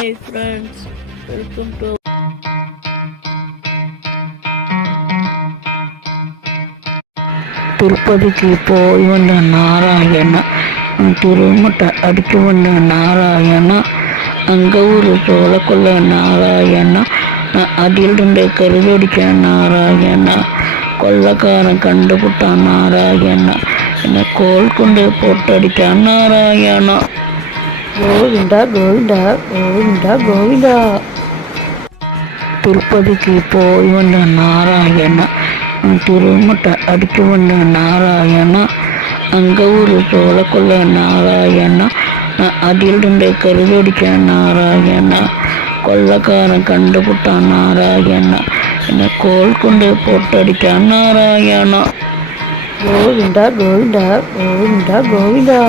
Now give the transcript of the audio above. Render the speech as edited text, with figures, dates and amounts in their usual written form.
Hi friends, welcome to తిరుపతికి పోయి ఉన్న నారాయణ తిరుమట అడిగి ఉన్న నారాయణ அங்கூர் சோழக்குள்ள நாராயணா அதிலிருந்து கருதடிச்ச நாராயணா கொள்ளக்காரன் கண்டுபிட்டான் நாராயணா என்ன கோல் கொண்டு போட்டடிச்சான் நாராயணா. கோவிந்தா கோவிந்தா கோவிந்தா கோவிந்தா. திருப்பதிக்கு போய் வந்த நாராயணா திருமட்ட அடிச்சு வந்த நாராயணா அங்கூர் சோழக்குள்ள நாராயணா அதிலிருந்து கருதடிச்ச நாராயணா கொள்ளக்காரன் கண்டுபிட்டான் நாராயணா என்ன கோல் கொண்டு போட்டடிச்சான் நாராயணா. கோவிந்தா கோவிந்தா கோவிந்தா கோவிந்தா.